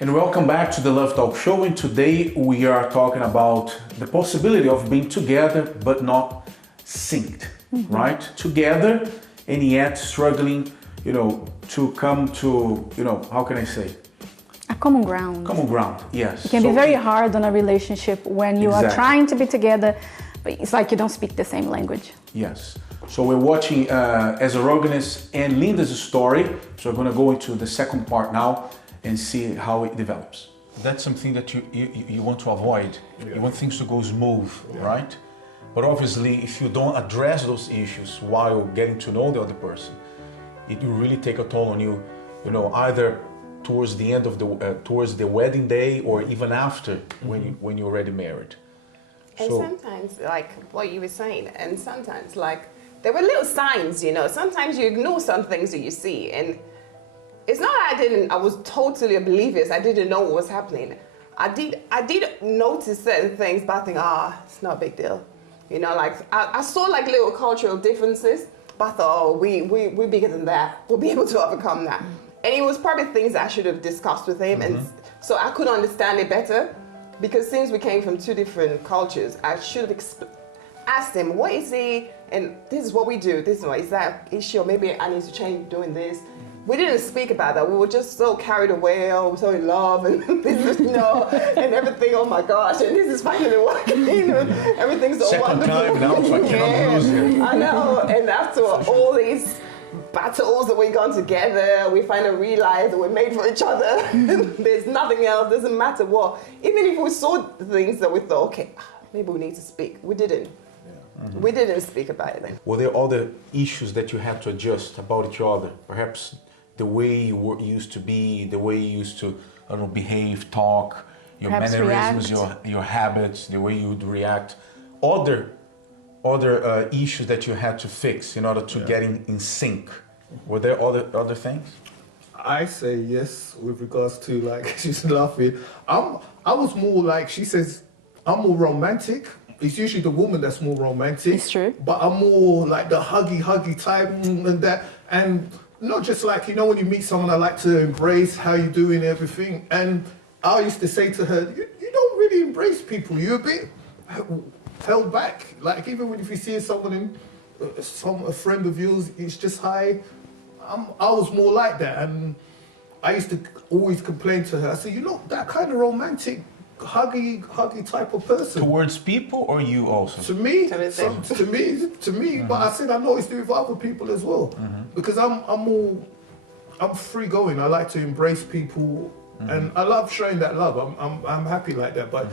And welcome back to the Love Talk Show. And today we are talking about the possibility of being together but not synced, right? Together and yet struggling, to come to, how can I say? A common ground. Common ground, yes. It can be very hard on a relationship when you are trying to be together, but it's like you don't speak the same language. Yes. So we're watching Ezerogenes and Linda's story. So we're going to go into the second part now and see how it develops. That's something that you want to avoid. Yeah. You want things to go smooth, right? But obviously, if you don't address those issues while getting to know the other person, it will really take a toll on you, either towards the end of towards the wedding day or even after when you're already married. And sometimes, like what you were saying, and sometimes there were little signs, sometimes you ignore some things that you see, and it's not that I was totally oblivious, I didn't know what was happening. I did notice certain things, but I think, it's not a big deal. I saw little cultural differences, but I thought, we're bigger than that. We'll be able to overcome that. And it was probably things I should have discussed with him, and so I could understand it better, because since we came from two different cultures, I should have asked him, what is he, and this is what we do, this is what, is that issue, or maybe I need to change doing this. We didn't speak about that. We were just so carried away, so in love, and this is, and everything, oh my gosh, and this is finally working, and everything's so Second wonderful. time now, so I cannot lose it. I know, and after all these battles that we've gone together, we finally realized that we're made for each other. There's nothing else, doesn't matter what. Even if we saw things that we thought, okay, maybe we need to speak, we didn't. We didn't speak about it then. Were there other issues that you had to adjust about each other? Perhaps the way you used to be, the way you used to, behave, talk, your Perhaps mannerisms, react. your habits, the way you would react. Other issues that you had to fix in order to get in sync. Were there other things? I say yes with regards to she's laughing. I was more she says, I'm more romantic. It's usually the woman that's more romantic. It's true. But I'm more the huggy type and that. And not just when you meet someone, I like to embrace how you doing everything. And I used to say to her, you don't really embrace people. You're a bit held back. Even if you see someone in a friend of yours, it's just hi. I was more like that, and I used to always complain to her. I said, that kind of romantic, huggy type of person. Towards people or you also? To me. But I said I noticed it with other people as well, because I'm free going. I like to embrace people, and I love showing that love. I'm happy like that, but.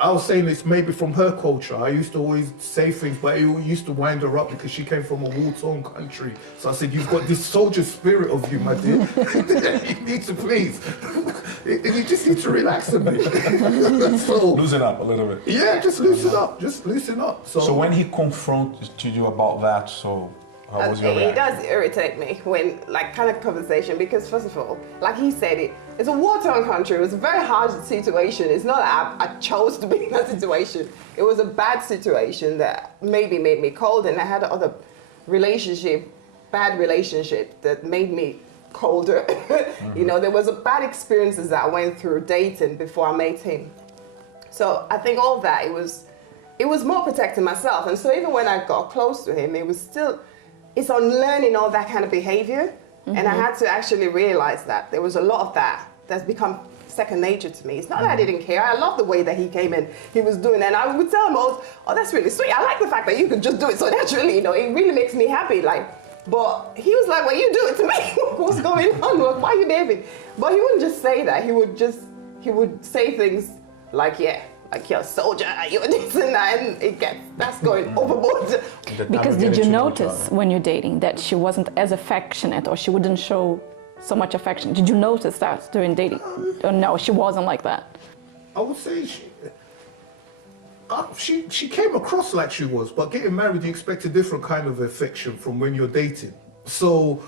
I was saying this maybe from her culture. I used to always say things, but it used to wind her up because she came from a war-torn country. So I said, you've got this soldier spirit of you, my dear. You need to please. You just need to relax a bit. So, loosen up a little bit. Yeah, just loosen up. Just loosen up. So when he confronted you about that, how was your reaction? It does irritate me when, kind of conversation, because first of all, like he said, it's a war-torn country. It was a very hard situation. It's not that I chose to be in that situation. It was a bad situation that maybe made me cold, and I had other bad relationship that made me colder. There was a bad experiences that I went through dating before I met him. So I think all that, it was more protecting myself. And so even when I got close to him, it's unlearning all that kind of behavior. And I had to actually realize that there was a lot of that's become second nature to me. It's not that I didn't care. I love the way that he came in, he was doing, and I would tell him, oh, that's really sweet. I like the fact that you could just do it so naturally, it really makes me happy. But he was like, well, you do it to me. What's going on? Why are you behaving? But he wouldn't just say that. He would say things like, you're a soldier, you're this and that, and that's going overboard. Because did you notice when you're dating that she wasn't as affectionate, or she wouldn't show so much affection? Did you notice that during dating? Or no, she wasn't like that? I would say she came across like she was, but getting married, you expect a different kind of affection from when you're dating. So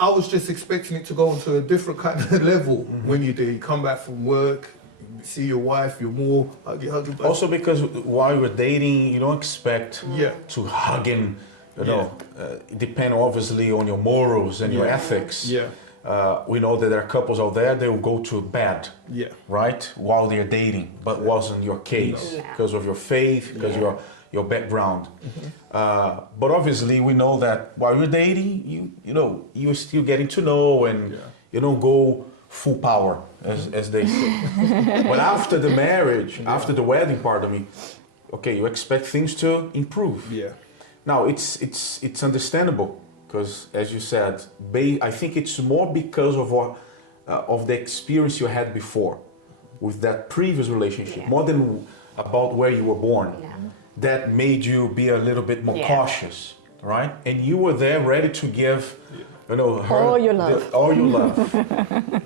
I was just expecting it to go onto a different kind of level when you come back from work, see your wife, you're more huggy. Also because while you're dating, you don't expect to hug him, depend obviously on your morals and your ethics. Yeah. we know that there are couples out there, they will go to bed, Yeah. right, while they're dating, but wasn't your case No. because of your faith, because your background. But obviously, we know that while you're dating, you're still getting to know, and you don't go full power, as they say. But after the marriage, after the wedding, pardon me, okay, you expect things to improve. Yeah. Now it's understandable because, as you said, I think it's more because of what of the experience you had before with that previous relationship, more than about where you were born. Yeah. That made you be a little bit more Yeah. cautious, right? And you were there ready to give, her All your love. all your love.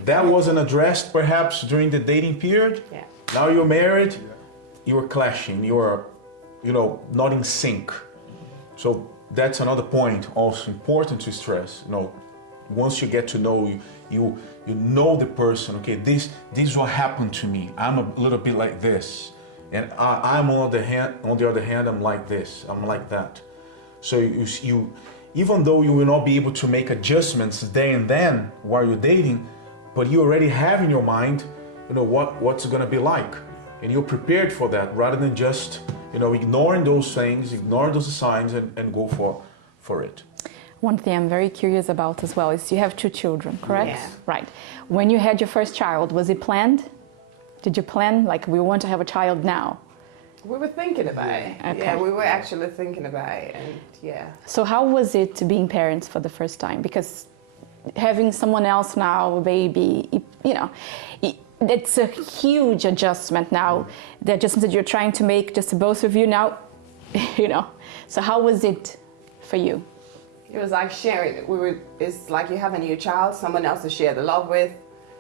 That wasn't addressed perhaps during the dating period. Yeah. Now you're married, you were clashing, you were, not in sync. So that's another point also important to stress. Once you get to know you know the person. Okay, this is what happened to me. I'm a little bit like this, and I'm on the other hand, I'm like this. I'm like that. So you even though you will not be able to make adjustments there and then while you're dating, but you already have in your mind, what's gonna be like, and you're prepared for that rather than just ignoring those things, ignoring those signs, and go for it. One thing I'm very curious about as well is you have 2 children, correct? Yeah. Right. When you had your first child, was it planned? Did you plan, like, we want to have a child now? We were thinking about it. Okay. Yeah, we were actually thinking about it, and yeah. So how was it being parents for the first time? Because having someone else now, a baby, it's a huge adjustment now. The adjustment that you're trying to make, just both of you now, So how was it for you? It was like sharing. It's like you have a new child, someone else to share the love with.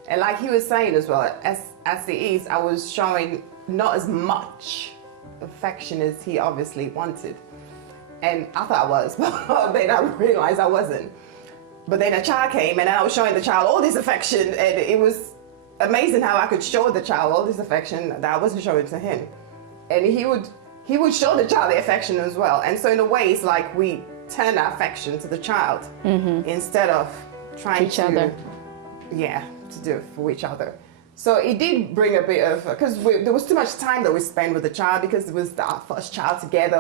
And like he was saying as well, as it is, I was showing not as much affection as he obviously wanted. And I thought I was, but then I realized I wasn't. But then a child came, and then I was showing the child all this affection, and it was amazing how I could show the child all this affection that I wasn't showing to him. And he would show the child the affection as well. And so in a way, it's like we turn our affection to the child instead of trying each other. To do it for each other. So it did bring a bit of, because there was too much time that we spent with the child because it was our first child together,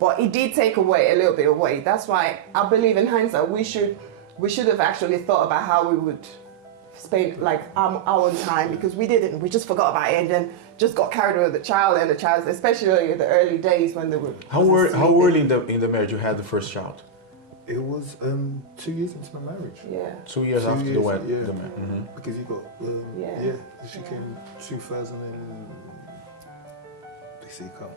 but it did take away a little bit away. That's why I believe in hindsight we should have actually thought about how we would spend like our own time, because we didn't. We just forgot about it and then just got carried away with the child, especially in the early days when they were. How early in the marriage you had the first child? It was 2 years into my marriage. Yeah. 2 years after the wedding. Yeah. The marriage. Mm-hmm. Because you got she came 2000 and they say come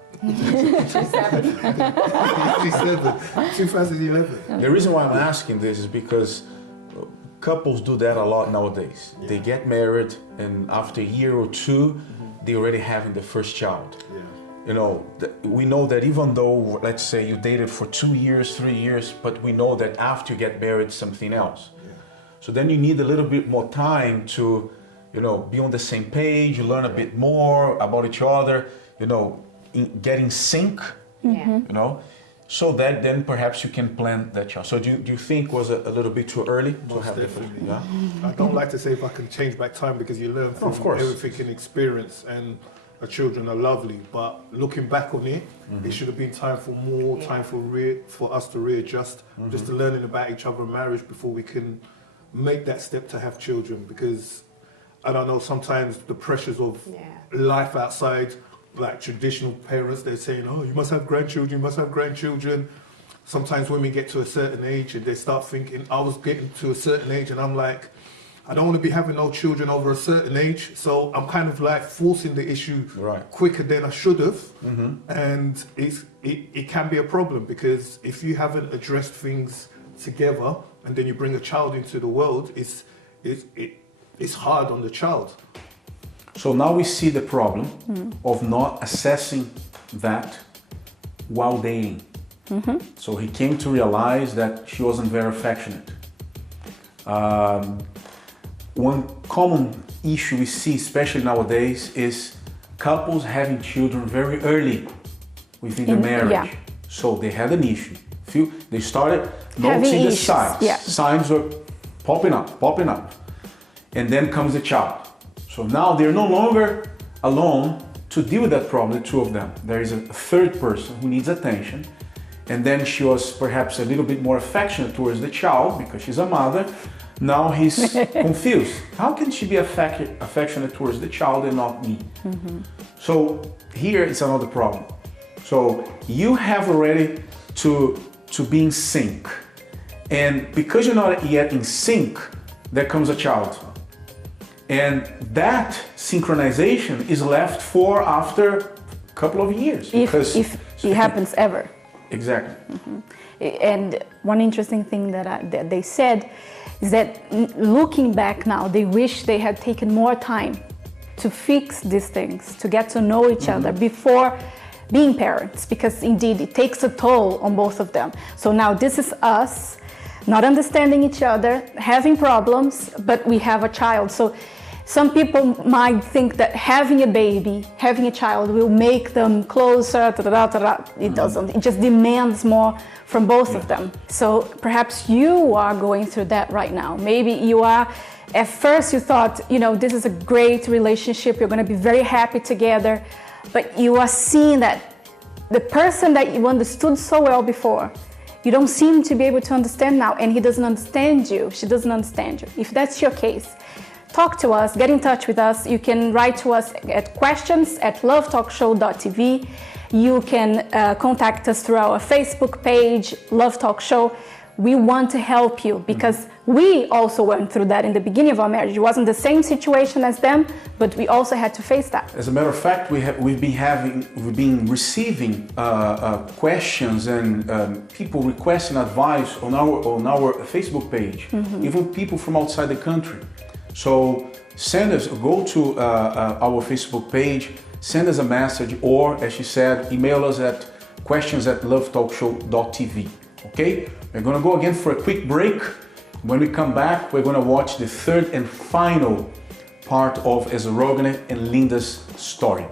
2011. The reason why I'm asking this is because couples do that a lot nowadays. Yeah. They get married, and after a year or two, they already having the first child. Yeah. We know that even though, let's say, you dated for 2 years, 3 years, but we know that after you get married, something else. Yeah. So then you need a little bit more time to, be on the same page, you learn a bit more about each other, get in sync, so that then perhaps you can plan that child. So do you think was a little bit too early to Most have definitely. the I don't like to say if I can change back time, because you learn from Of course. everything in experience, and our children are lovely, but looking back on it, it should have been time for more, time for us to readjust, just to learning about each other in marriage before we can make that step to have children. Because I don't know, sometimes the pressures of life outside, like traditional parents, they're saying, oh, you must have grandchildren, you must have grandchildren. Sometimes women get to a certain age and they start thinking, I was getting to a certain age and I'm like, I don't want to be having no children over a certain age, so I'm kind of like forcing the issue quicker than I should have, and it can be a problem, because if you haven't addressed things together and then you bring a child into the world, it's hard on the child. So now we see the problem of not assessing that while dating. So he came to realize that she wasn't very affectionate. One common issue we see, especially nowadays, is couples having children very early within the marriage. Yeah. So they had an issue. They started noticing the signs. Yeah. Signs were popping up. And then comes the child. So now they're no longer alone to deal with that problem, the two of them. There is a third person who needs attention. And then she was perhaps a little bit more affectionate towards the child because she's a mother. Now he's confused. How can she be affectionate towards the child and not me? So here is another problem. So you have already to be in sync. And because you're not yet in sync, there comes a child. And that synchronization is left for after a couple of years. If it happens ever. Exactly. And one interesting thing that they said is that looking back now, they wish they had taken more time to fix these things, to get to know each other before being parents, because indeed it takes a toll on both of them. So now this is us not understanding each other, having problems, but we have a child. So some people might think that having a baby, having a child will make them closer, It doesn't. It just demands more from both of them. So perhaps you are going through that right now. Maybe you are, at first you thought, this is a great relationship, you're going to be very happy together, but you are seeing that the person that you understood so well before, you don't seem to be able to understand now, and he doesn't understand you, she doesn't understand you. If that's your case, talk to us, get in touch with us. You can write to us at questions@lovetalkshow.tv. You can contact us through our Facebook page, Love Talk Show. We want to help you because we also went through that in the beginning of our marriage. It wasn't the same situation as them, but we also had to face that. As a matter of fact, we've been receiving questions and people requesting advice on our Facebook page, even people from outside the country. So go to our Facebook page, send us a message, or as she said, email us at questions@lovetalkshow.tv. Okay? We're gonna go again for a quick break. When we come back, we're gonna watch the third and final part of Ezra Rogne and Linda's story.